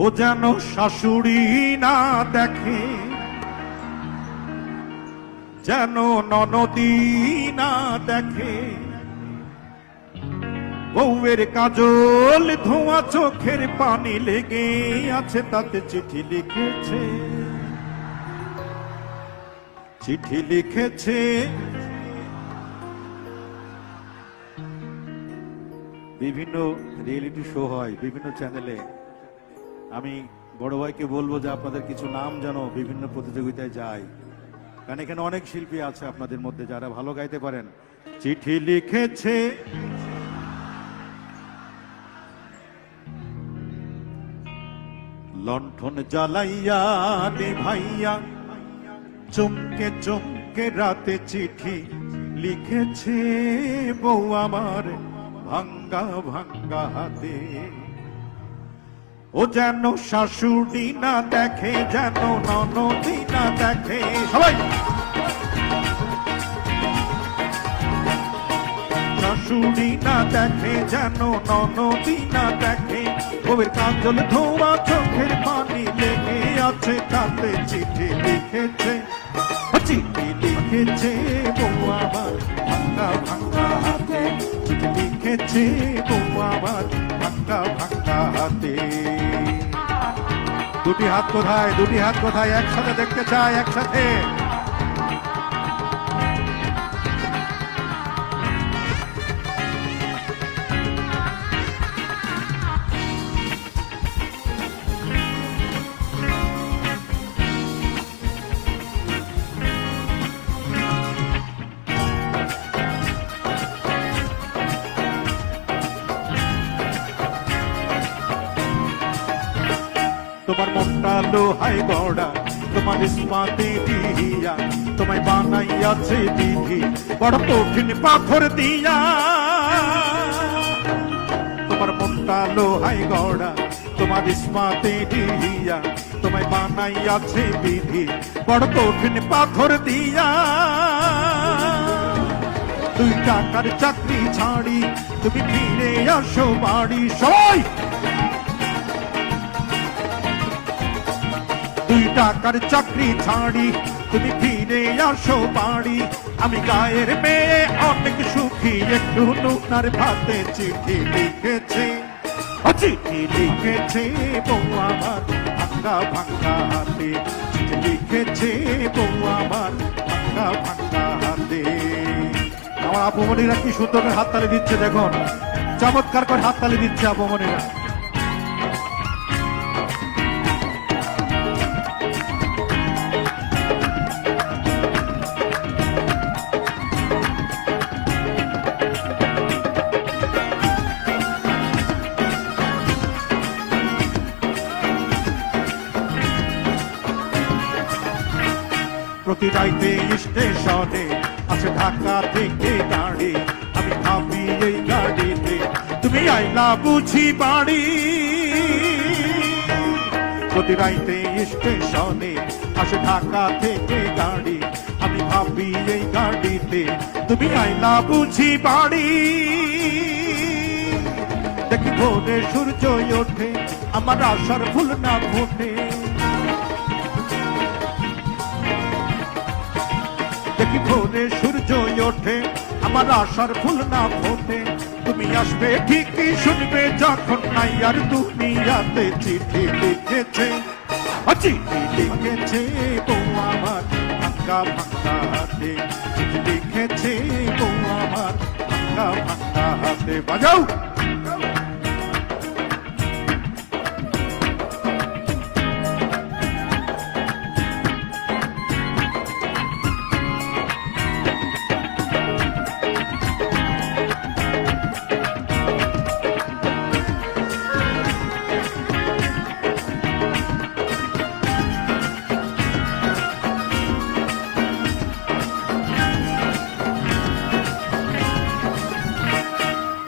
ও যেন শাশুড়ি না দেখে, যেন ননদী না দেখে, বউয়ের কাজল ধোঁয়া চোখের পানি লেগে আছে, তাতে চিঠি লিখেছে, চিঠি লিখেছে। বিভিন্ন রিয়েলিটি শো হয় বিভিন্ন চ্যানেলে। আমি বড় ভাইকে বলবো যে আপনাদের কিছু নাম যেন বিভিন্ন প্রতিযোগিতায় যায়, কারণ এখানে অনেক শিল্পী আছে আপনাদের মধ্যে যারা ভালো গাইতে পারেন। চিঠি লিখেছে, লণ্ঠন জ্বালাইয়া নিভাইয়া চমকে চমকে রাতে চিঠি লিখেছে বউ আমার ভাঙ্গা ভাঙ্গা হাতে। ও যেন শাশুড়ি না দেখে, যেন ননদী না দেখে, সবাই শাশুড়ি না দেখে, যেন ননদী না দেখে, বউয়ের কাজল ধোঁয়া চোখের পানি লেগে আছে, তাতে চিঠি লিখেছে, চিঠি লিখেছে বউ আমার ভাঙ্গা ভাঙ্গা হাতে, চিঠি লিখেছে বউ আমার ভাঙ্গা ভাঙ্গা হাতে। দুটি হাত কোথায়, দুটি হাত কোথায়? একসাথে দেখতে চাই, একসাথে। তোমার মনটা লোহায় গড়া, তোমার ইস্পাতে দিয়া, তোমায় বানাইয়াছে বিধি বড় কঠিন পাথর দিয়া। তোমার মনটা লোহায় গড়া, তোমার ইস্পাতে দিয়া, তোমায় বানাইয়াছে বিধি বড় কঠিন পাথর দিয়া। 2 টাকার চাকরি ছাড়ি তুমি ফিরে আসো বাড়ি, সবাই 2 টাকার চাকরি ছাড়ি তুমি ফিরে আসো বাড়ি। আমি গায়ের মেয়ে অনেক সুখী, একটু নুনার ভাতে চিঠি লিখেছে, চিঠি লিখেছে বউ আমার ভাঙ্গা ভাঙ্গা হাতে, চিঠি লিখেছে বউ আমার ভাঙ্গা ভাঙ্গা হাতে। আমার আপমনিরা কি সুন্দর হাততালি দিচ্ছে, দেখুন চমৎকার করে হাততালি দিচ্ছে আপমনিরা। প্রতি রাইতে স্টেশনে আসে ঢাকা থেকে গাড়ি, আমি ভাবি এই গাড়িতে তুমি আইলা বুঝি বাড়ি। প্রতি রাইতে স্টেশনে আসে ঢাকা থেকে গাড়ি, আমি ভাবি এই গাড়িতে তুমি আইলা বুঝি বাড়ি। দেখি ভোরে সূর্য ওঠে, আমার আশার ফুল না ফোটে, দেখি ভোরে সূর্য ওঠে, আমার আশার ফুল না ফোটে। তুমি আসবে ঠিকই শুনবে যখন নাই আর দুনিয়াতে। চিঠি লিখেছে, চিঠি লিখেছে বউ আমার ভাঙ্গা ভাঙ্গা হাতে, চিঠি লিখেছে বউ আমার ভাঙ্গা ভাঙ্গা হাতে। বাজাও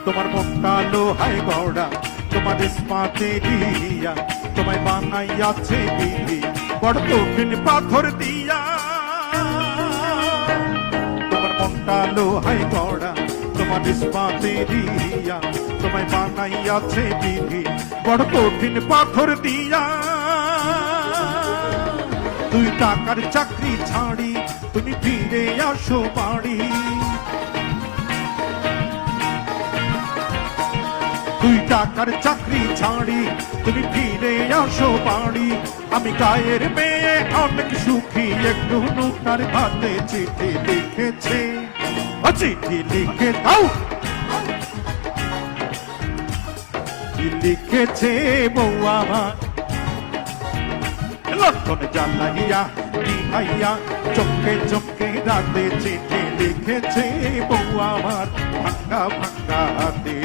তোমার মনটা লোহায় গড়া, তোমার ইস্পাতে দিয়া, তোমায় বানাইয়াছে বিধি বড় কঠিন পাথর দিয়া। তোমার মনটা লোহায় গড়া, তোমার ইস্পাতের ইয়া তোমায় বানাইয়াছে বিধি বড় কঠিন পাথর দিয়া 2 টাকার চাকরি ছাড়ি তুমি ফিরে আসো বাড়ি 2 টাকার চাকরি ছাড়ি তুমি ফিরে আসো বাড়ি আমি গায়ের মেয়ে অনেক সুখী একটু নুনার ভাতে চিঠি লিখেছে চিঠি লিখে দাও লিখেছে বউ আমার লক্ষণ জ্বালাইয়া নিভাইয়া চমকে চমকে রাতে চিঠি লিখেছে বউ আমার ভাঙ্গা ভাঙ্গা হাতে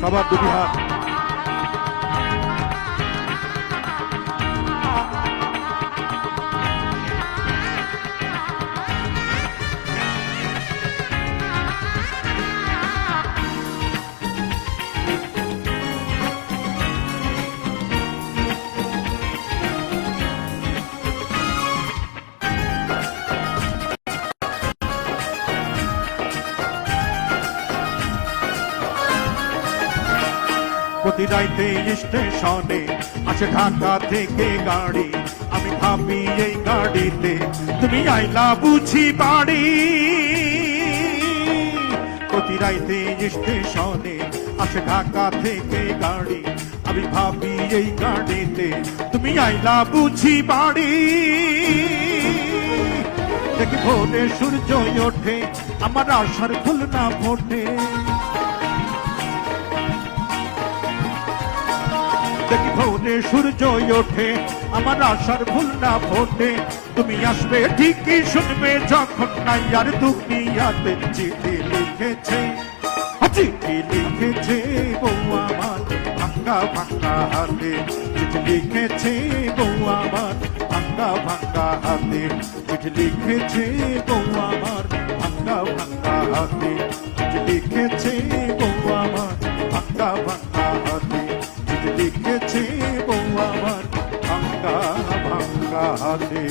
সবার দুটি হাত প্রতি রাইতে স্টেশনে আসে ঢাকা থেকে গাড়ি আমি ভাবি এই গাড়িতে তুমি আইলা বুঝি বাড়ি প্রতি রাইতে স্টেশনে আসে ঢাকা থেকে গাড়ি আমি ভাবি এই গাড়িতে তুমি আইলা বুঝি বাড়ি দেখি ভোরে সূর্য ওঠে আমার আশার ফুল না ফোটে দেখি ভোরে সূর্য ওঠে আমার আশার ফুল না ফোটে তুমি আসবে ঠিকই শুনবে যখন নাই আর দুনিয়াতে চিঠি লিখেছে চিঠি লিখেছে বউ আমার ভাঙ্গা ভাঙ্গা হাতে চিঠি লিখেছে বউ আমার ভাঙ্গা ভাঙ্গা হাতে চিঠি লিখেছে বউ আমার ভাঙ্গা ভাঙ্গা হাতে চিঠি লিখেছে বউ আমার ভাঙ্গা ভাঙ্গা হাতে লিখেছে বউ আমার ভাঙ্গা ভাঙ্গা হাতে